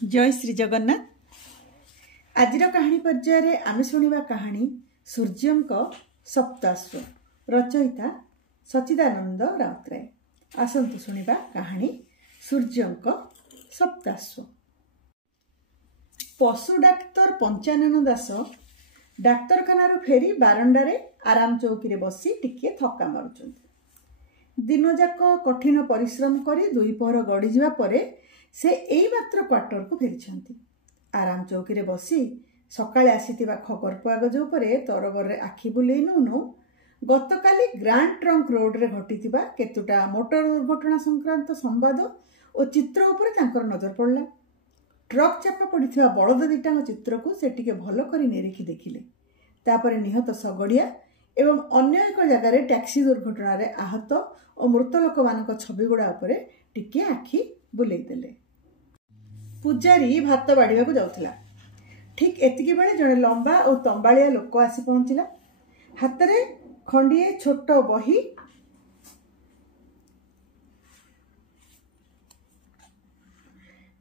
जय श्री जगन्नाथ। आज कहानी पर्याय आम शुणा कहानी सूर्यंक सप्ताश्व रचयिता सच्चिदानंद राउतराय। आसतु शुणा कहानी सूर्यंक सप्ताश्व। पशु डाक्तर पंचानन दास डाक्तरखाना फेरी बारंडारे आराम चौकी बसी टिके थका मारुचंती। दिन जाक कठिन परिश्रम करी दुई पहर गड़ी जावा परे से एई मात्र क्वार्टर को फेरी। आराम चौकी बसी सकाळे आसीथिबा खबर कागज उपरे तरबर रे आखि बुलेई नौ गतकाली ग्रांड ट्रंक रोड रे घटिथिबा केतुटा मोटर दुर्घटना संक्रांत संवाद और चित्र उपरे तांकर नजर पड़ला। ट्रक चापा पड़िथिबा बलद दिटांग चित्र को से टिके भलो करी निरीखि देखिले। तापरे निहत सगड़िया एवं अन्य एक जगार टैक्सी दुर्घटना रे आहत और मृत लोक मान छवि गुड़ा उपरे टिके आखि बुलेई देले। पूजारी भात बाढ़ा जाऊला। ठीक एतिकी बेले जड़े लंबा और तंबालिया लोक आसी पहुंचला। हाथ में खंडिए छोट बही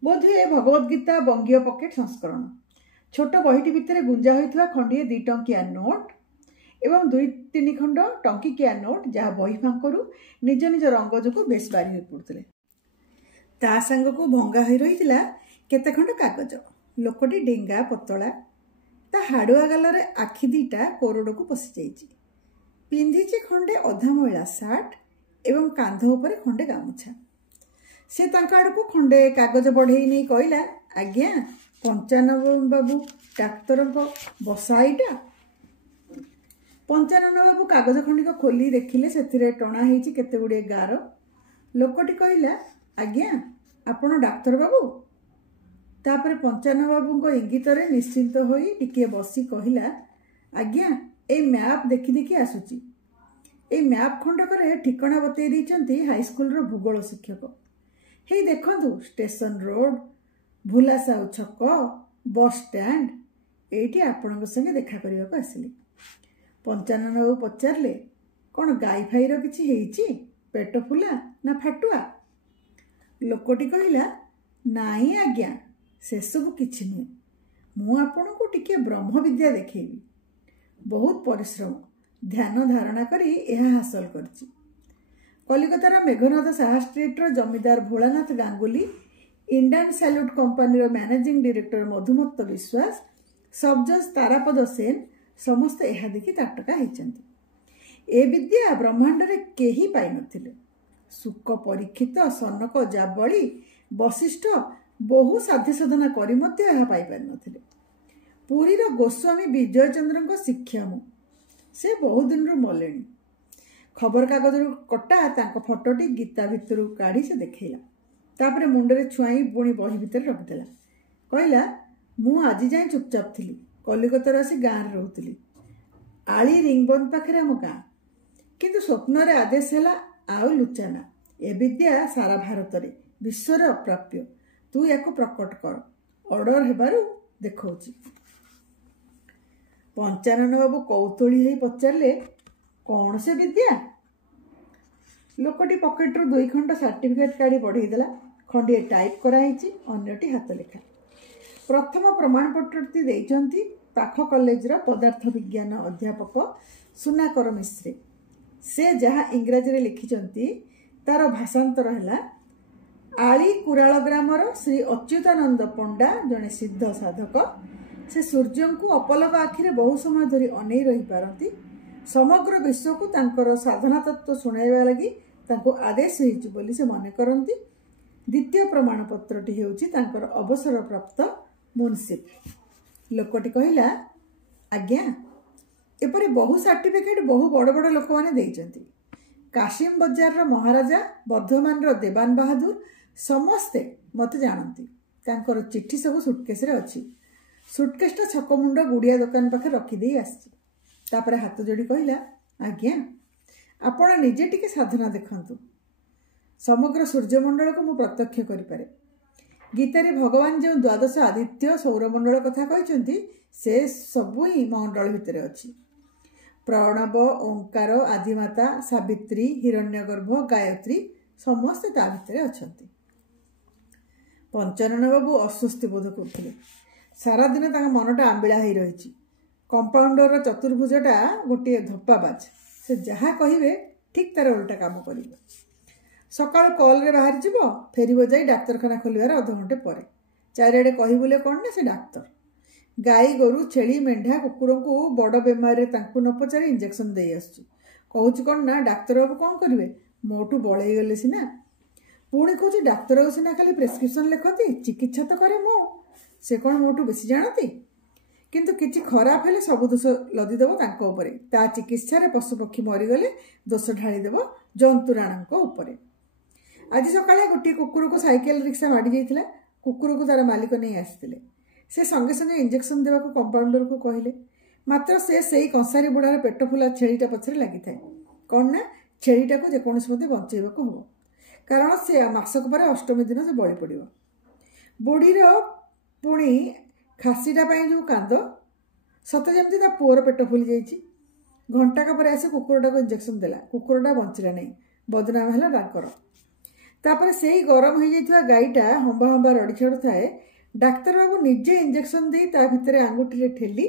बोधे भगवद गीता बंगीय पकेट संस्करण। छोट बहीटी भितर गुंजा होता खंडिए 2 टंकिया नोट एवं 2-3 खंड टंकिकिया नोट जहाँ बही फांकरू निज निज रंग जो बेस बारी हो पड़ते। ता सांग को भंगा हो रही केते खंड कागज। लोकटी डेंगा पतला ता हाड़ुआ गालरे आखि दीटा कोरड़ को पशि जाइछि। पिंधिछि खंडे अधा मैला सार्ट एवं कांध उपरे खंडे गामुछा। से तांका आड़को खंडे कागज बढ़ेई नहीं कहला, आज्ञा पंचानन बाबू डाक्तर बसाईटा। पंचानन बाबू कागज खंडिक खोली देखिले से टणा होइछि केते गुड़े गार। लोकटी कहला, आज्ञा आपण डाक्तर बाबू। तापर पंचानन बाबू इंगित निश्चिंत होई टिके बसी कहला, आज्ञा ए मैप देखि देखि आसुची। ए मैप खंडकर ठिकाना बतई देइचंती हाईस्कूल रो भूगोल शिक्षक। हे देखंतु स्टेशन रोड, भूला साहू छक, बस स्टैंड एठी आपणक संगे देखा करबा को आसिली। पंचानन बाबू पचारले, कौन गाई फाईर किछि हेइची, पेट फुला ना फाटुआ? लोकटी कहला, नाई आज्ञा से सब किछि नुहे। मु आपनको टिके ब्रह्म विद्या देखैबी। बहुत परिश्रम ध्यान धारणा करी यह हासिल करछि। कलिकतार मेघनाथ साहा स्ट्रीट रो जमीदार Bholanath Ganguly, Indian salute company रो managing director Madhumatta Biswas, sub जज तारापद सेन समस्त यह देखि ताटका होइचंती। ए विद्या ब्रह्मांड रे केही पाई नथिले। सुक परीक्षित सनक जाबली वशिष्ठ बहु साध्य साधना करी मध्य यह पाई पारि नथिले। पुरी रो गोस्वामी विजय चंद्र शिक्षा मु से बहुत दिन रो मलेनी। खबर कागज कटा तांको फोटोटी गीता भितर काढ़ी से देखैला। तापरे मुंडरे छुआई पुणी बही भितर रखिदेला। कहला, मु आज जाए चुपचाप थिली। कलिकतार आसी गाँव रे रहउतिली। आली रिंगबंद पाखरे हम गाँ, किंतु स्वप्न रे आदेश हैला आउ लुचाना। ए विद्या सारा भारत रे विश्वर अप्राप्य। तू याको प्रकट कर। ऑर्डर हेबारु देखौछि। पंचानन बाबू कौतूहली होई पचारले, कौन से विद्या? लोकटी पकेट रू 2 खंड सर्टिफिकेट काढ़ी बढ़ेई देला। खंडिए टाइप कराइछि, अन्यटी हाथ लेखा। प्रथम प्रमाणपत्रटी देइचंती पाख कॉलेज रो पदार्थ विज्ञान अध्यापक सुनाकर मिश्रे। से जहाँ इंग्राजी रे लिखिचंती तार भाषांतर हैला, आली कुराल ग्रामर श्री अच्युतानंद पंडा जड़े सिद्ध साधक। से सूर्य को अपलक आखिरे बहु समय धरी अनेई रही पारती। समग्र विश्व को तांकर साधना तत्व सुनाइबा लगी तांको आदेश होइछि बोली से मने करंती। द्वितीय प्रमाणपत्रटी हेउछि तांकर अवसर प्राप्त मुनसिप। लोकटी कहला, आज्ञा एपरि बहु सर्टिफिकेट बहु बड़ बड़ लोक माने देइचंती। काशिम बजार रो महाराजा, वर्धमान रो देवान बहादुर समस्ते मत जानती। तांकर चिट्ठी सब सुटकेस रे अछि। सुटकेसटा छक मुंड गुड़िया दुकान पाखे रखी देई आछि। तापरे हाथ जोड़ी कहला, आज्ञा आपण निजे टिके साधना देखंतु। समग्र सूर्यमंडल को मु प्रत्यक्ष करि पारे। गीतारे भगवान जो 12 आदित्य सौरमंडल कथा कहचंती से सबु ही मंडल भितर अछि। प्रणव, ओंकार, आदिमाता, सावित्री, हिरण्यगर्भ, गायत्री समस्त ता भितर अछंती। पंचानन बाबू अस्वस्ति बोध करते सारा दिन मनटा आंबिला हो रही। कंपाउंडर चतुर्भुजटा गोटे धप्पाबाज से जहाँ कहे ठीक तार उल्टा काम कर। सकाल कल रे बाहर जीव फेर जाई डाक्तरखाना खोलियार अध घंटे पर चारिड़े कह बोले कौन ना से डाक्तर गाई गोरु छेली मेढ़ा कुकुर को बड़ बेमारी न पचारि इंजेक्शन दे आसुँ कौन ना डाक्तर बाबू कौन करेंगे मोटू बड़े गले सीना पुणी कौच डाक्तर बाबू सीना खाली प्रेस्क्रिप्शन लिखती चिकित्सा तो करे मो से कौन मोटू बेसी जानती किंतु किसी खराब हेले सब दोष लदिदेव ता चिकित्सा पशुपक्षी मरीगले दोष ढालीदेव जंतुराण उपरे। आज सकाଳେ गोटे कुकुर को साइकेल रिक्शा माड़ी जाइथिला कुकुर को तार मालिक नहीं आसते से संगे संगे इंजेक्शन देवा कंपाउंडर को कहले मात्र से कंसारी बुढ़ार पेट फुला छेलीटा पछरे लगी थाए कौन ना छेलीटा को जेकोसी मते बंचेबा हम कारण से मासक पर अष्टमी दिन से बलि पड़ बुढ़ीर पुणी खासीटा जो कांद सत जमी ता पुअर पेट फुली जाइए घंटाक पर आसे कुकुरटा को इंजेक्शन देला कुकुरटा बंचला नहीं बदनाम है डाक्तर तापर से ही गरम हो जाइए गाईटा हंबा हंबा रड़ी छाड़ू थाए डाक्तर बाबू निजे इंजेक्शन दे ता भितर आंगुठी ठेली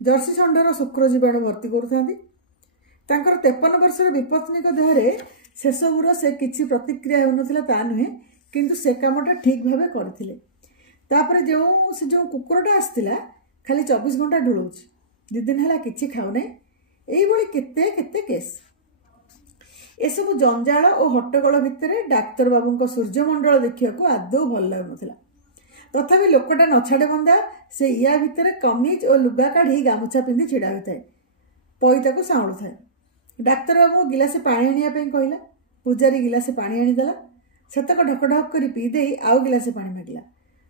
जर्सी षंडर शुक्र जीवाणु भर्ती करूँ 53 वर्षर विपत्नीक देहरे सेसबूर से किसी प्रतिक्रिया होता नुहे किंतु से कामटा ठीक भाव करथिले। तापर जो कुकुरटा आसला खाली 24 घंटा ढुलाऊँ 2 दिन है कि खाऊना यही केते केते केस एसबू जंजाल और हट्टगोल भितर डाक्तर बाबू सूर्यमंडल देखा आदौ भल लगुला तथापि लोकटा नछाड़े बंदा से या भितर कमीज और लुगा काढ़ी गामुछा पिंधि छिड़ा होता है पैता को साउड़ू थाए डाक्तर बाबू गिलासे पानी आने कहला पूजारी गिलासे पानी आनीदेला सेतक ढकढक कर पीदे आउ गिलासे पानी मागिला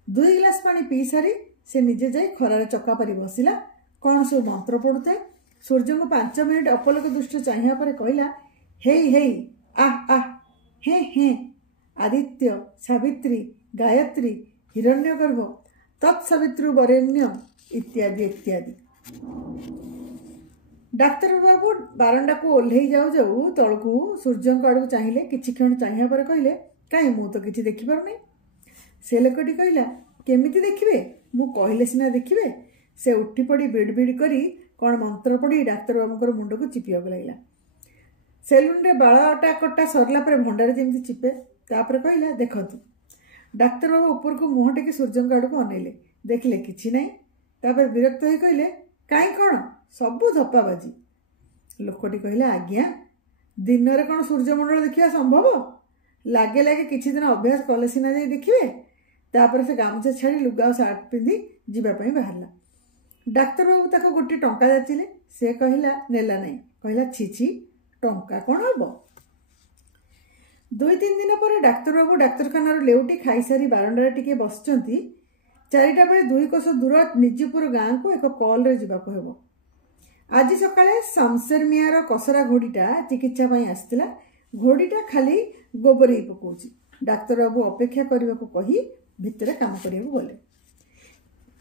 2 गिलास पानी पी सारी से निजे जाई खरारे चक्का पारी बसिला कौन सब मंत्र पड़ुए सूर्य को 5 मिनिट अपलक दृष्टि चाहिए पर कहला हेई हेई आह आह हे हे आदित्य सावित्री गायत्री हिरण्यगर्भ तत्सवित्रु वरेण्य इत्यादि इत्यादि। डाक्तर बाबू बारंडा को ओह्लई जाऊ जाऊ तलकू सूर्य आड़ चाहिए किछि क्षण चाहिए पर कहले कहीं मु तो किछि देखि पारुनी से लोकटी कहला केमिति देखिबे मु कहले सिना देखिबे से उठी पड़ी बिड़ बिड़ करी कौन मंत्र पड़ी डाक्तर बाबू मुंड को चिपिया लगला सेलून रे बाल कटा सरला पर भंडार जमी चिपे तापर कहला देखतु डाक्तर बाबू ऊपर को मुह टेकी सूर्य आड़ को अनेले देखले किछि नहीं तापर विरक्त हो कहले कहीं कौन सबू धप्पाबाजी लोकटी कहले आज्ञा दिन में कौन सूर्यमंडल देखा संभव लगे लगे किछि दिन अभ्यास कले सीना जाई देखिए तापर से गामुछा छाड़ी लुगा और सार्ट पिंधि जीवाई बाहरला डाक्तर बाबू ताको गोटे टंका जाचिले से कहला नेला नहीं कहला छी टंका कौन हम 2-3 दिन पर डाक्तर बाबू डाक्तरखाना लेउटी खाई सारी बारंडारे टिके बसचंती 4टा बेले 2 कोस दूर निजीपुर गाँ को एक कल रे जीवाको हेबो। आज सकाळे शमशेर मियार कसरा घोड़ीटा चिकित्सा पाई आसतिला घोड़ीटा खाली गोबरी पकाउची डाक्तर बाबू अपेक्षा करने को कही भितर काम करिया गले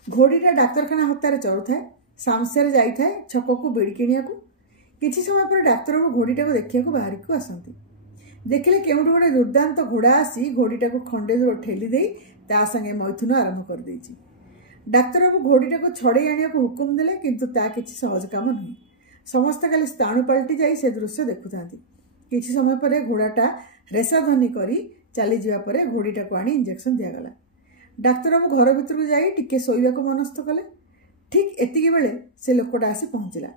घोड़ीटा डाक्तरखाना हत्यारे चलुए शमशेर जाए छक को बिड़ी किणिया किसी समय पर डाक्तर बाबू घोड़ीटा को देखा बाहर को आसती देखिले केउठु गोटे दुर्दांत घोड़ा आसी घोड़ीटा को खंडे दूर ठेली दे ता संगे मैथुन आरंभ कर देछि। डाक्तर बाबू घोड़ीटा को छड़े आने को हुकुम देले किंतु ता किछि सहज काम नहीं समस्त खाली स्थाणु पलटि जाई से दृश्य देखुता किछि समय पर घोड़ाटा रेसाध्वनि करी चली जावा पर घोड़ीटा को आनी इंजेक्शन दियागला डाक्तर बाबू घर भीतर को जाई टिके शोइबा को मनस्थ कले ठीक एतिकी बेले से लोकटा आसी पहुँचला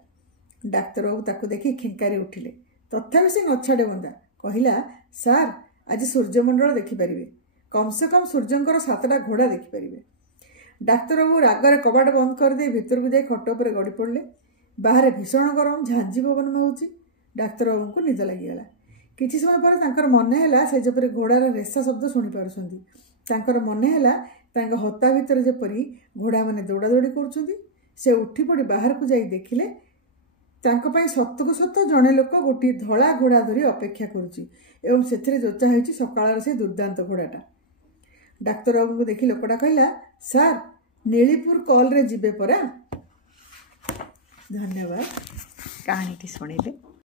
डाक्तर बाबू ताको देखि खेंकारी उठिले तथापि से नछाड़े बंदा कहला सार आज सूर्यमंडल देखिपारे कम से कम सूर्यंकर 7टा घोड़ा देखिपारे डाक्तर बाबू रागरे कबाट बंद करदे भीतर को जाई खट पर गड़ी पड़े बाहर भीषण गरम झांझी पवन होउची डाक्तर बाबू को निद लगिगला किछि समय पर तांकर मने हैला से जपरे घोड़ार रेसा शब्द शुणी पारुछंती तांकर मने हैला तांका हत्ता भीतर जेपरी घोड़ा माने दौड़ा दौड़ी करुछंती से उठी पड़ी बाहर को जाई देखिले तांको पाई सतको सत जड़े लोक गोटे धला घोड़ा धरी अपेक्षा करुच्ची एवं से जोचा होती सकाल से दुर्दांत घोड़ाटा डाक्तर बाबू को देखी लोकटा कहला सार नीलीपुर कल रे जीवे परा। धन्यवाद कहानी शुणिले।